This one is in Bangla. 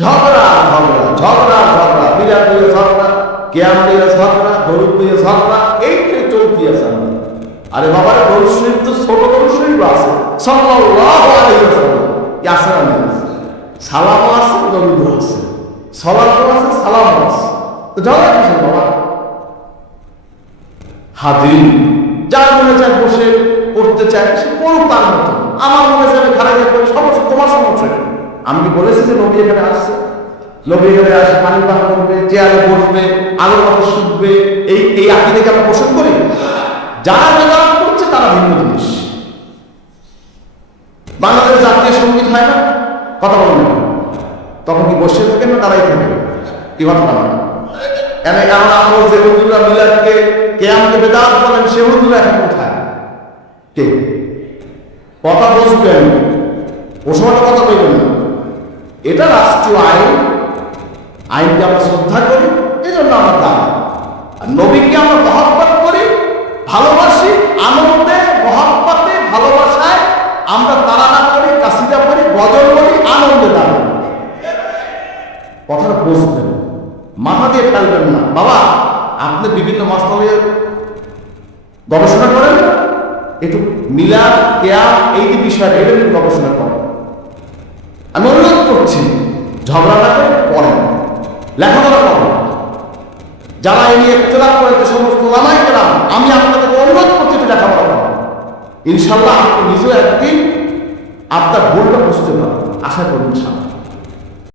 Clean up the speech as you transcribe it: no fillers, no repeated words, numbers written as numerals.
ঝগড়া ঝগড়া ঝগড়া ঝগড়া, বিরাট নিয়ে ঝগড়া, কেয়াম নিয়ে ঝগড়া, দরুদ নিয়ে ঝগড়া, এইটাই চলতি আছে। আরে বাবা, দরুদ শরীফ তো ছোট দরুদ শরীফ আছে, সাল্লাল্লাহু আলাইহি ওয়াসাল্লাম আছে না? সালামও আছে, দরুদও আছে, সালাতও আছে, সালামও আছে। তো ঝগড়া কিসের বাবা? হাজির যার মনে চায় বসে পড়তে চায় সে পড়ুক তার মতো। আমার মনে চায় খারাপ করে সমস্যা, তোমার সমস্যা। আমি কি বলেছি যে নবী এখানে আসছে? নবী এখানে আসে পানি পান করবে, চেয়ারে বসবে, আলোর মতো শুকবে, এই আকিদাকে আমরা পোষণ করি? যারা বেদাত করছে তারা ভিন্ন জিনিস। বাংলাদেশ জাতীয় সঙ্গীত হয় না, কথা বলবেন না, তখন কি বসে থাকেন না দাঁড়াই থাকেন? কি কথা না? কারণ আমরা যে হুজুরা মিলাদকে কেয়ামকে বেদাত বলেন, সে হুজুরা এখন কোথায়? কে কথা বসবেন? ও সময় কথা বলবেন না। এটা রাষ্ট্রীয় আইন, আইনকে আমরা শ্রদ্ধা করি, এই জন্য আমরা দাম। আর নবীকে আমরা মহব্বত করি, ভালোবাসি, আনন্দে মহব্বতে ভালোবাসায় আমরা তারানা করি, কাসিদা করি, গজল করি, আনন্দে দাম। কথাটা বুঝবেন, মাথা দিয়ে ফেলবেন না। বাবা, আপনি বিভিন্ন মাসলে গবেষণা করেন, একটু মিলাদ কেয়াম এই যে বিষয়টা, এটা একটু গবেষণা করেন। আমি অনুরোধ করছি, ঝগড়াটা করে পড়েন, লেখাপড়া করেন। যারা এই নিয়ে ইখতিলাফ করে যে সমস্ত ওলামায়ে কেরাম, আমি আপনাদের অনুরোধ করছি একটু লেখাপড়া করেন। ইনশাআল্লাহ আপনি নিজেও একদিন আপনার ভুলটা বুঝতে পারবেন, আশা করি ইনশাআল্লাহ।